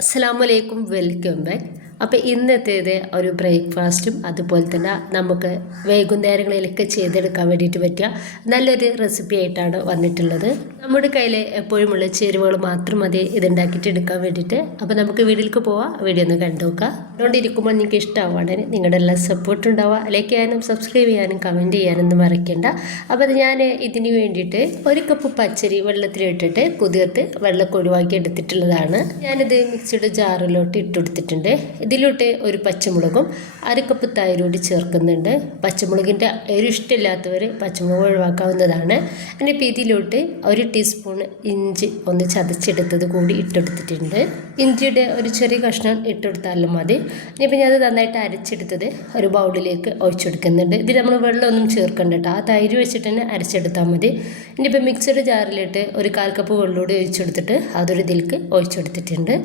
അസ്സലാമലൈക്കും welcome back. അപ്പോൾ ഇന്നത്തേത് ഒരു ബ്രേക്ക്ഫാസ്റ്റും അതുപോലെ തന്നെ നമുക്ക് വൈകുന്നേരങ്ങളിലൊക്കെ ചെയ്തെടുക്കാൻ വേണ്ടിയിട്ട് പറ്റിയ നല്ലൊരു റെസിപ്പി ആയിട്ടാണ് വന്നിട്ടുള്ളത്. നമ്മുടെ കയ്യിൽ എപ്പോഴുമുള്ള ചേരുവകൾ മാത്രം മതി ഇതുണ്ടാക്കിയിട്ട് എടുക്കാൻ വേണ്ടിയിട്ട്. അപ്പോൾ നമുക്ക് വീഡിയോയിലേക്ക് പോവാം. വീഡിയോ ഒന്ന് കണ്ടു നോക്കാം. അതുകൊണ്ടിരിക്കുമ്പോൾ നിങ്ങൾക്ക് ഇഷ്ടമാവാണെങ്കിൽ നിങ്ങളുടെ എല്ലാ സപ്പോർട്ട് ഉണ്ടാവുക. ലൈക്ക് ചെയ്യാനും സബ്സ്ക്രൈബ് ചെയ്യാനും കമൻറ്റ് ചെയ്യാനൊന്നും മറക്കണ്ട. അപ്പോൾ അത് ഞാൻ ഇതിന് വേണ്ടിയിട്ട് 1 കപ്പ് പച്ചരി വെള്ളത്തിലിട്ടിട്ട് കുതിർത്ത് വെള്ളമൊക്കെ ഒഴിവാക്കി എടുത്തിട്ടുള്ളതാണ്. ഞാനിത് മിക്സിയുടെ ജാറിലോട്ട് ഇട്ടുകൊടുത്തിട്ടുണ്ട്. ഇതിലോട്ട് ഒരു പച്ചമുളകും 1 കപ്പ് തൈരോട് ചേർക്കുന്നുണ്ട്. പച്ചമുളകിൻ്റെ എരിവ് ഇഷ്ടമില്ലാത്തവർ പച്ചമുളക് ഒഴിവാക്കാവുന്നതാണ്. ഇനിയിപ്പോൾ ഇതിലോട്ട് 1 ടീസ്പൂൺ ഇഞ്ചി ഒന്ന് ചതച്ചെടുത്തത് കൂടി ഇട്ടെടുത്തിട്ടുണ്ട്. ഇഞ്ചിയുടെ ഒരു ചെറിയ കഷ്ണം ഇട്ടെടുത്താലും മതി. ഇനിയിപ്പോൾ ഞാൻ അത് നന്നായിട്ട് അരച്ചെടുത്തത് ഒരു ബൗളിലേക്ക് ഒഴിച്ചെടുക്കുന്നുണ്ട്. ഇതിൽ നമ്മൾ വെള്ളമൊന്നും ചേർക്കണ്ട കേട്ടോ. ആ തൈര് വെച്ചിട്ട് തന്നെ അരച്ചെടുത്താൽ മതി. ഇനിയിപ്പോൾ മിക്സിയുടെ ജാറിലിട്ട് ഒരു 1/4 കപ്പ് വെള്ളമൂടി ഒഴിച്ചെടുത്തിട്ട് അതൊരു ഇതിലേക്ക് ഒഴിച്ചെടുത്തിട്ടുണ്ട്.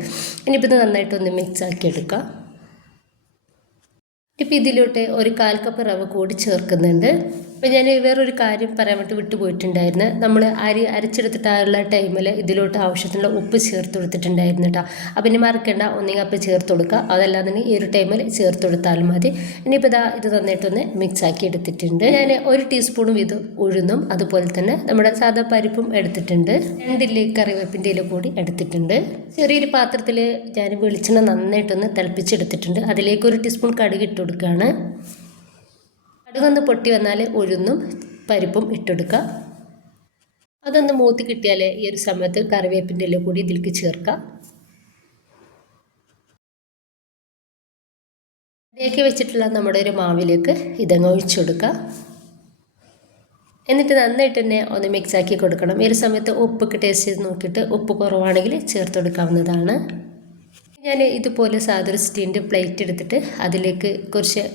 ഇനിയിപ്പോൾ ഇത് നന്നായിട്ടൊന്ന് മിക്സ് ആക്കി എടുക്കാം. ഇപ്പോൾ ഇതിലോട്ട് ഒരു 1/4 കപ്പ് റവ കൂടി ചേർക്കുന്നുണ്ട്. അപ്പോൾ ഞാൻ വേറൊരു കാര്യം പറയാൻ വേണ്ടി വിട്ടുപോയിട്ടുണ്ടായിരുന്നു. നമ്മൾ അരി അരച്ചെടുത്തിട്ടുള്ള ടൈമിൽ ഇതിലോട്ട് ആവശ്യത്തിനുള്ള ഉപ്പ് ചേർത്ത് കൊടുത്തിട്ടുണ്ടായിരുന്നു കേട്ടോ. അപ്പം ഇനി മറക്കേണ്ട, ഒന്നെങ്കിൽ അപ്പം ചേർത്ത് കൊടുക്കുക, അതല്ലാന്നുണ്ടെങ്കിൽ ഈ ഒരു ടൈമിൽ ചേർത്ത് കൊടുത്താലും മതി. ഇനിയിപ്പോൾ ഇത് നന്നായിട്ടൊന്ന് മിക്സ് ആക്കി എടുത്തിട്ടുണ്ട്. ഞാൻ 1 ടീസ്പൂണും ഇത് ഉഴുന്നും അതുപോലെ തന്നെ നമ്മുടെ സാധാ പരിപ്പും എടുത്തിട്ടുണ്ട്. 2 ഇല കറിവേപ്പിൻ്റെ ഇല കൂടി എടുത്തിട്ടുണ്ട്. ചെറിയൊരു പാത്രത്തിൽ ഞാൻ വെളിച്ചെണ്ണ നന്നായിട്ടൊന്ന് തിളപ്പിച്ചെടുത്തിട്ടുണ്ട്. അതിലേക്ക് 1 ടീസ്പൂൺ കടുക് ഇട്ട് കൊടുക്കുകയാണ്. കടുകൊന്ന് പൊട്ടി വന്നാൽ ഉഴുന്നും പരിപ്പും ഇട്ടെടുക്കുക. അതൊന്ന് മൂത്ത് കിട്ടിയാൽ ഈ ഒരു സമയത്ത് കറിവേപ്പിൻ്റെ ഇല കൂടി ഇതിലേക്ക് ചേർക്കാം. ഇടയ്ക്ക് വെച്ചിട്ടുള്ള നമ്മുടെ ഒരു മാവിലേക്ക് ഇതങ്ങ് ഒഴിച്ചെടുക്കുക. എന്നിട്ട് നന്നായിട്ട് തന്നെ ഒന്ന് മിക്സ് ആക്കി കൊടുക്കണം. ഈ ഒരു സമയത്ത് ഉപ്പൊക്കെ ടേസ്റ്റ് ചെയ്ത് നോക്കിയിട്ട് ഉപ്പ് കുറവാണെങ്കിൽ ചേർത്ത് കൊടുക്കാവുന്നതാണ്. ഞാൻ ഇതുപോലെ സാധാരണ സ്റ്റീലിൻ്റെ പ്ലേറ്റ് എടുത്തിട്ട് അതിലേക്ക് കുറച്ച്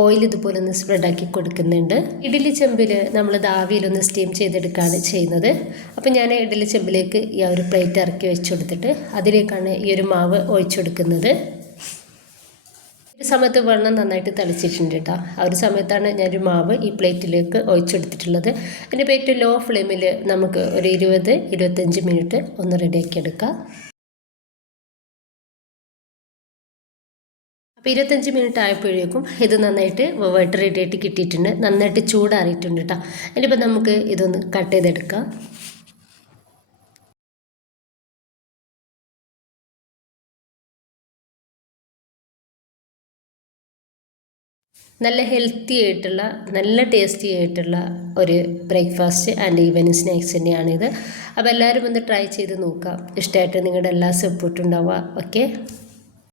ഓയിൽ ഇതുപോലെ ഒന്ന് സ്പ്രെഡാക്കി കൊടുക്കുന്നുണ്ട്. ഇഡ്ഡലി ചെമ്പിൽ നമ്മൾ ആവിയിലൊന്ന് സ്റ്റീം ചെയ്തെടുക്കുകയാണ് ചെയ്യുന്നത്. അപ്പം ഞാൻ ഇഡ്ഡലി ചെമ്പിലേക്ക് ഈ ഒരു പ്ലേറ്റ് ഇറക്കി വെച്ച് കൊടുത്തിട്ട് അതിലേക്കാണ് ഈ ഒരു മാവ് ഒഴിച്ചു കൊടുക്കുന്നത്. ഒരു സമയത്ത് വെള്ളം നന്നായിട്ട് തിളച്ചിട്ടുണ്ട് കേട്ടോ. ആ ഒരു സമയത്താണ് ഞാനൊരു മാവ് ഈ പ്ലേറ്റിലേക്ക് ഒഴിച്ചെടുത്തിട്ടുള്ളത്. അതിൻ്റെ ഏറ്റവും ലോ ഫ്ലെയിമിൽ നമുക്ക് ഒരു 20-25 മിനിറ്റ് ഒന്ന് റെഡിയാക്കി എടുക്കാം. അപ്പോൾ 25 മിനിറ്റ് ആയപ്പോഴേക്കും ഇത് നന്നായിട്ട് വട്ട് റെഡിയായിട്ട് കിട്ടിയിട്ടുണ്ട്. നന്നായിട്ട് ചൂടാറിയിട്ടുണ്ട് കേട്ടോ. ഇനിയിപ്പോൾ നമുക്ക് ഇതൊന്ന് കട്ട് ചെയ്തെടുക്കാം. നല്ല ഹെൽത്തി ആയിട്ടുള്ള നല്ല ടേസ്റ്റി ആയിട്ടുള്ള ഒരു ബ്രേക്ക്ഫാസ്റ്റ് ആൻഡ് ഈവനിങ് സ്നാക്സ് തന്നെയാണിത്. അപ്പോൾ എല്ലാവരും ഒന്ന് ട്രൈ ചെയ്ത് നോക്കാം. ഇഷ്ടമായിട്ട് നിങ്ങളുടെ എല്ലാ സപ്പോർട്ടും ഉണ്ടാവുക. ഓക്കെ.